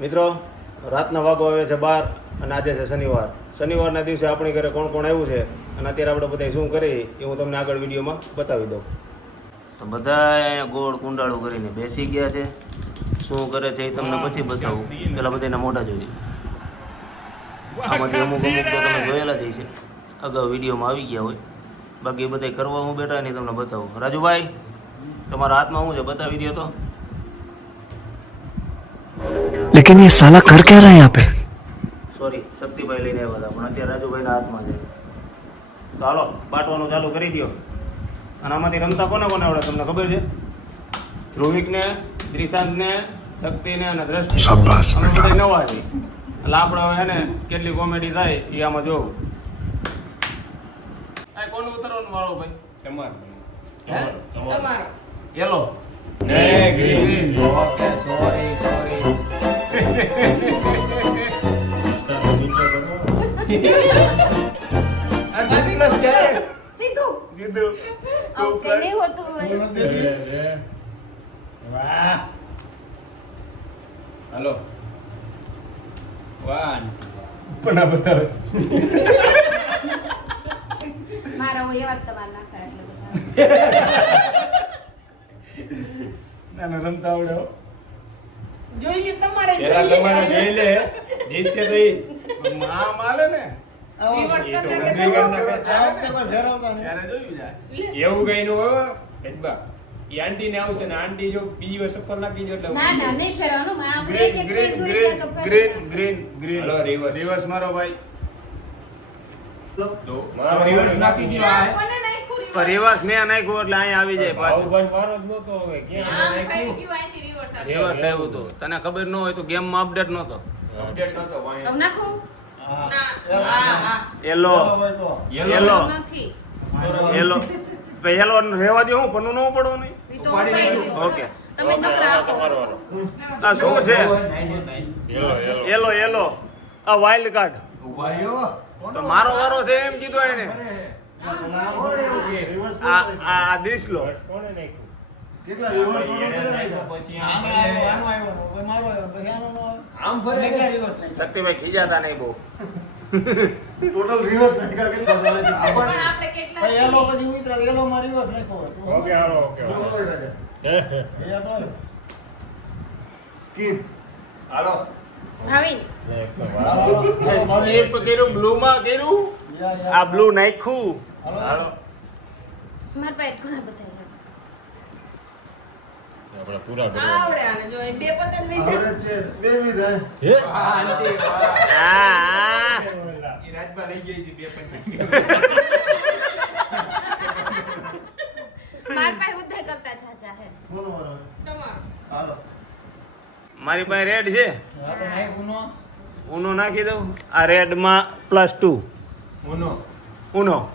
મિત્રો રાતના વાગો આવે છે બાર અને આજે છે શનિવાર. શનિવારના દિવસે આપણી ઘરે કોણ કોણ આવ્યું છે અને અત્યારે આપણે બધા શું કરીએ એ હું તમને આગળ વિડીયોમાં બતાવી દઉં. તો બધા ગોળ કુંડાળું કરીને બેસી ગયા છે. શું કરે છે એ તમને પછી બતાવું. પેલા બધાના મોઢા જોઈ લઈએ આમાંથી અમુક અમુક તો તમે જોયેલા જ છે અગાઉ વિડીયોમાં આવી ગયા હોય. બાકી એ બધા કરવા હું બેઠા નહીં તમને બતાવું. રાજુભાઈ તમારા હાથમાં શું છે? બતાવી દો તો. लेकिन ये साला कर क्या रहा है यहाँ पे સોરી શક્તિભાઈ લઈને આવ્યા હતા પણ અત્યારે રાજુભાઈના હાથમાં છે તો હાલો બાટવાનું ચાલુ કરી દો અને આમાંથી રમતા કોને કોને આવડે તમને ખબર છે ધ્રુવિકને ત્રિશાંતને શક્તિને અને દ્રષ્ટિ શાબાશ અમે બેટા. બધા નવા છીએ એટલે આપણે હવે એને કેટલી કોમેડી થાય એ આમાં જોવું આ કોનું ઉતરવાનું વાળો ભાઈ તમારો yellow green okay sorry sorry સીધું સીધું આવું કઈ નહીં હોતું હોય હલો વન મારા હોય એવા જ નાખા એટલે બધા રમતા આવડે. જોઈ લે તમારે પેલા તમારે જોઈ લે. જીતશે તો ઈ. માં માલે ને. એ એવું કઈ નું હોય હેજબા આંટી ને આવશે ને આંટી જો બીજી વાર સફર નાખી જો એટલે ના ના નહીં ફેરવાનું આપણે એક ગ્રીન એક ગ્રીન ગ્રીન ત્યાં તો ફેરવી green green green. Hello, reverse. Reverse મારો ભાઈ. તો રિવર્સ નાખી દો આ. Reverse? રિવર્સ મેં નાખ્યું એટલે અહીંયા આવી જાય પાછું. રિવર્સ આવ્યું હતું. તને ખબર ન હોય તો ગેમમાં અપડેટ નહોતો. અપડેટ નતો હવે પણ નાખું. ના, હા, હા. Yellow yellow yellow. નથી. યલો રહેવા દે હું પન્નું ન પડવું નહીં. તો. ઓકે. તમે નકરા આપો. આ શું છે? યલો યલો આ વાઇલ્ડ કાર્ડ તો મારો વારો છે એમ કીધું એને. આ આ આ દિસલો આમ ફરે શક્તિભાઈ ખીજાતા નહીં બહુ. ટોટલ રિવર્સ નાખ્યા કેટલા? ઓકે હાલો ઓકે સ્કીપ હાલો. ભાવિન. બ્લુ માં કર્યું. આ બ્લુ નાખ્યું. હાલો. માર પાસે ઉદ્ધર કરતા મારી પાસે રેડ છે. હા. નાખી દઉં. આ રેડમાં plus two Uno. Uno.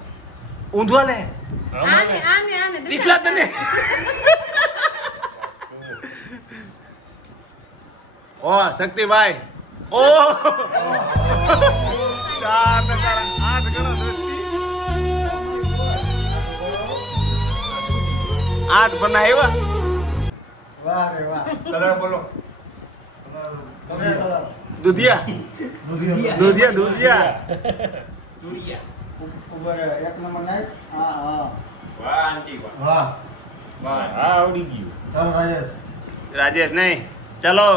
Un duale. Ane, ane, ane. Dislatane. ઓ શક્તિભાઈ ઓ ચાર નકારા આઠ ગણો દ્રષ્ટિ આઠ બનાવ્યા વાહ રે વાહ કલર બોલો દુધિયા દુધિયા દુધિયા દુધિયા તુરિયા ઉપર એક નંબર નાખ હા હા. વાહ આંટી વાહ. વાહ. વાહ. ચાલો રાજેશ. રાજેશ નહીં. ચલો.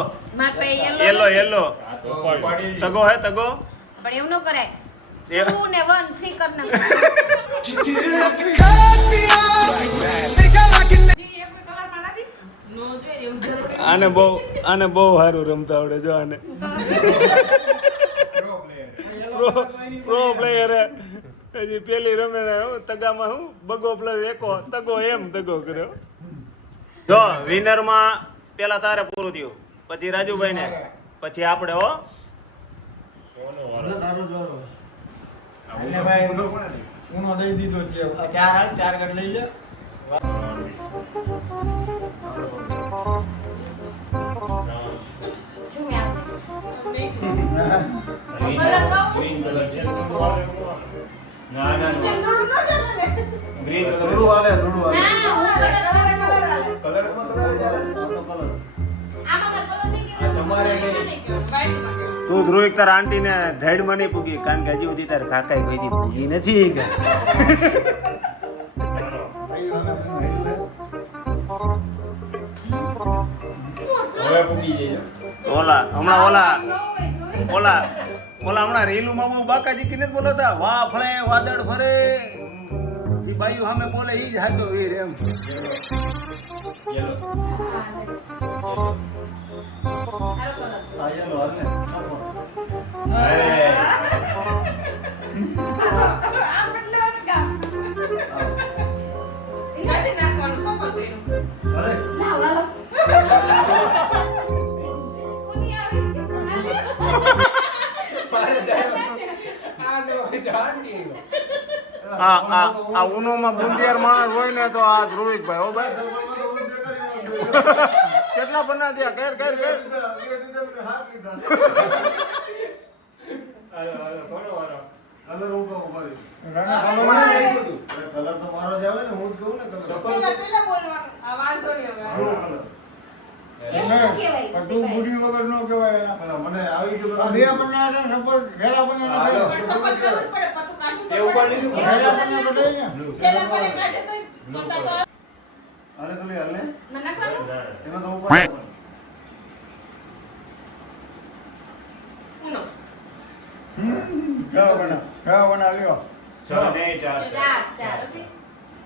Yellow yellow. તગો હે તગો? પણ એવું ન કરાય. ટુ ને વન થ્રી કર નાખ. નો જોઈએ એવું જરૂરી આને બહુ આને બહુ સારું રમતા આવડે જો આને. પ્રો પ્લેયર હજી પેલી રમે તગામાં હું બગો પ્લસ એકો તગો એમ તગો કર્યો. જો વિનરમાં પેલા તારે પૂરું થયું. પછી રાજુભાઈ ને પછી આપણે હો. દઈ દીધો છે. ચાર ચાર લઈ લે. નહીં. કલર છે. ના ના બીજા ના. થોડું ન હું કલર કલર કલરમાં colour છે. તો કલર આમાં કલર નહીં. તું ધ્રુવિક તારા પૂગી કારણ કે હજી સુધી તારે કાકા કોઈ દી પૂગી નથી કે હવે પૂગી જઈએ ઓલા હમણાં ઓલા ધ્રુવિક. ઓલા ઓલા હમણાં રેલું બહુ બાકાજી કિને બોલતા? વાહ ફળે વાદળ ફરે. જી બાયુ સામે બોલે ઈ જ સાચો વીર એમ. યલો યેલો આ આ આ આ ઉનોમાં બુંદિયાર માણસ હોય ને તો આ ધ્રુવિકભાઈ હો ભાઈ. કેટલા બના થયા કલર તો મારો જ આવે ને હું જ કહું ને કલર પેલા બોલવાનું. આ વાંધો નહીં હવે. કયો કલર? એવું ન કહેવાય, પણ વગર ન કહેવાય મને આવી ગયો તો આ બે. પણ કરવું જ પડે, પતું કાઢવું તો એવું પણ લીધું. ઘેરા પન્ના તો થાય ને. છેલ્લા પડે કાઢે તોય પતા તો હાલે તો લે, હાલે. મને નાખવાનું? એમાં તો ઉપર આવવાનું. ઉનો. ઘેરા પન્ના, ઘેરા પન્ના લ્યો. છ નહીં ચાર ચાર, ચાર.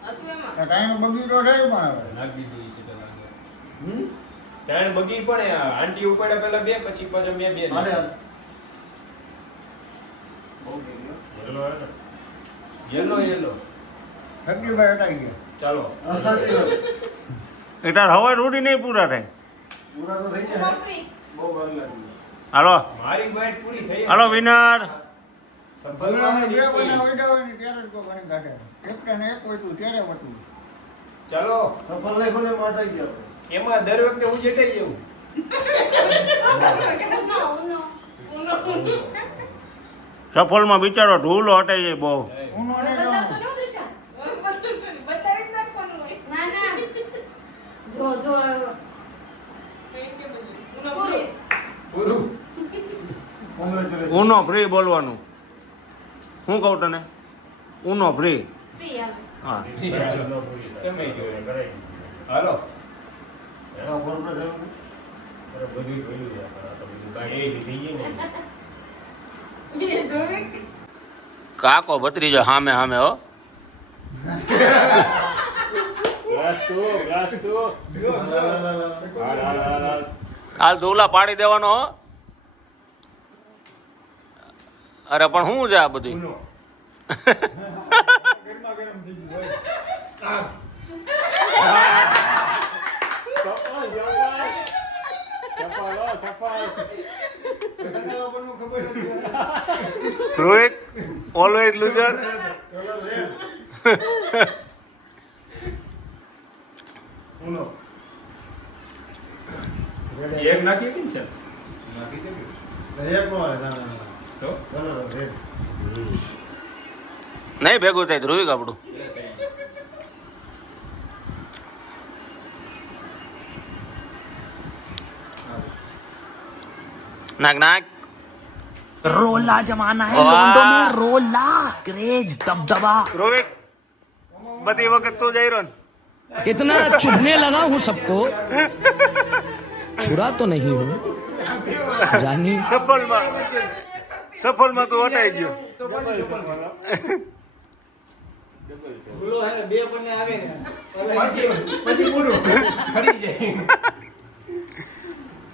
હતું એમાં. આ બગીચો થાય પણ દીધું લાગે. હમ? ત્રણ બગી પણ આંટી ઉપાડ્યા પેલા બે પછી પાછા મેં બે હાલે, યલો યેલો સગીભાઈ હટાઈ ગયો. ચાલો. એટાર હવે રૂડી નહીં પૂરા થાય. પૂરા તો થઈ ગયા. બહુ વાર લાગી હાલો. મારી બાઈટ પૂરી થઈ હાલો વિનર. ચાલો. સફળ નહીં બને માટાઈ ગયા એમાં દર વખતે હું જટાઈ જવું. સફળમાં બિચારો ઢૂલો હટાઈ જાય બહુ. ઉનો ફ્રી. ઉનો બોલવાનું. હું કહું તને? Uno free. હા. હાલો. હા ઉપર પ્રસંગ અરે બધું બોલ છે તો? બધું. કાંઈ એ થઈ ગયું ને. કાકો ભત્રીજો હામે હામે હો. અરે પણ શું છે આ લા, ગરમ થઈ લા. હાલ હાલ હાલ હાલ હાલ ધોલા પાડી દેવાનો હો અરે પણ શું છે આ બધું ઉનો ગરમા ગરમ થઈ ગયું હોય. સફળ જવાય સફળ હો સફળ ઘરના આપણને ખબર નથી. Dhruvik always loser Uno. એક નાખી હતી ને છે નાખી દે એક નો હાલે, ના, ના, ના. તો કલર નહીં ભેગું થાય ધ્રુવિક આપણું નાક નાક रोला जमाना है वाह। लोंडो में रोला क्रेज दबदबा ધ્રુવિક બધી વખત તું જઈ રહ્યો ને इतना चुभने लगा हूँ सबको छुरा तो नहीं हूँ जानी સફળમાં સફળમાં તું હટાઈ ગયો તો પછી સફળ વાળા ભૂલો હે ને, બે પન્ના આવે ને. પછી પછી પૂરું ફરી જાય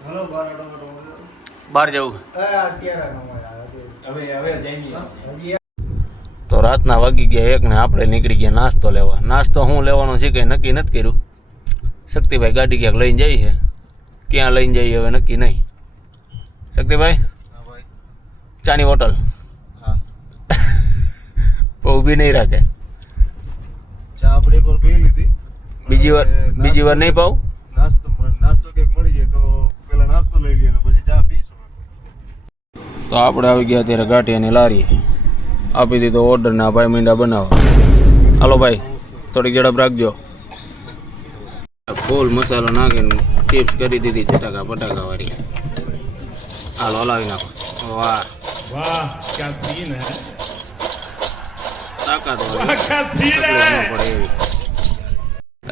હાલો, બાર અડો, અડો, અડો. બહાર જવું. તો રાતના વાગી ગયા એક ને આપણે નીકળી ગયા નાસ્તો લેવા. નાસ્તો હું લેવાનો છે કંઈ નક્કી નથી કર્યું. શક્તિભાઈ ગાડી ક્યાંક લઈને જઈ છે? ક્યાં લઈને જઈએ હવે નક્કી નહીં. શક્તિભાઈ? ચાની હોટલ હા. પણ ઊભી નહીં રાખે. ચા આપણે એક વાર પી લીધી. બીજી વાર બીજી વાર નહીં પાવ? નાસ્તો નાસ્તો કંઈક મળી જાય તો પેલા નાસ્તો લઈ લઈએ ને પછી ચા પીશું. તો આપણે આવી ગયા ત્યારે ગાંઠિયાની લારી. આપી દીધો ઓર્ડર ને ભાઈ મીંડા બનાવો હાલો ભાઈ થોડીક ઝડપ રાખજો. ફૂલ મસાલો નાખીને ચિપ્સ કરી દીધી ચટાકા પટાકા વાળી. હાલો હલાવી નાખો. વાહ. ક્યાં સીન હે? તાકાત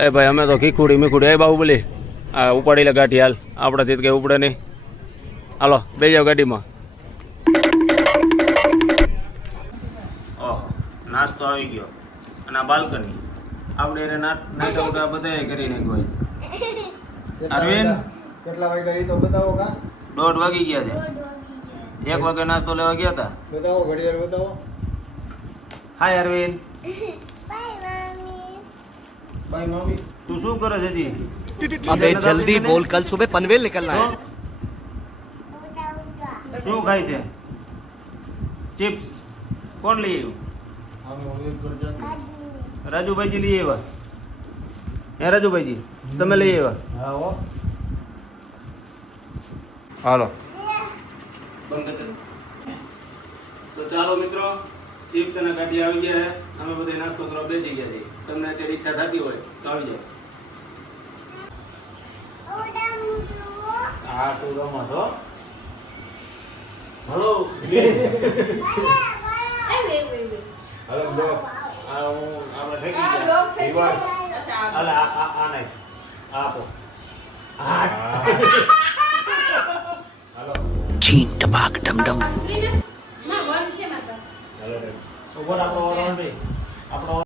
એ ભાઈ અમે તો ખીખુડી મીખુડી. એ બાહુબલી આ ઉપાડી લે ગાંઠી હાલ. આપણાથી કંઈ ઉપડે નહીં. હાલો બે જાઓ ગાડીમાં. નાસ્તો આવી ગયો અને આ બાલ્કની આપણે એને નાટ નાટા બધા કરી નાખ્યો અરવિંદ કેટલા વાગ્યા એ તો બતાવો કા દોઢ વાગી ગયા છે એક વાગે નાસ્તો લેવા ગયા હતા બતાવો ઘડિયાળ બતાવો હાય અરવિંદ બાય મમ્મી તું શું કરે છે જી अबे जल्दी बोल कल सुबह पनवेल निकलना है શું ખાય છે ચિપ્સ કોણ લઈ આવ્યું રાજુભાઈજી લઈ આવ્યા. હે રાજુભાઈજી તમે લઈ આવ્યા? હા હો હાલો તો ચાલો મિત્રો ચિપ્સ અને ગાડી આવી ગયા છે. અમે બધા નાસ્તો કરવા બેસી ગયા છીએ. તમને અત્યારે ઈચ્છા થતી હોય તો આવી જાઓ. હા તું રમો છો હલો. હવે બ્લોક આ હું આપણે થઈ ગયું રિવર્સ અલ આ આ આ નહીં. આપો. હાલો. છીન ટબાક ડમડમ ના વન છે મારા હાલો ઓવર આપણો ઓવર ઓન દે આપણો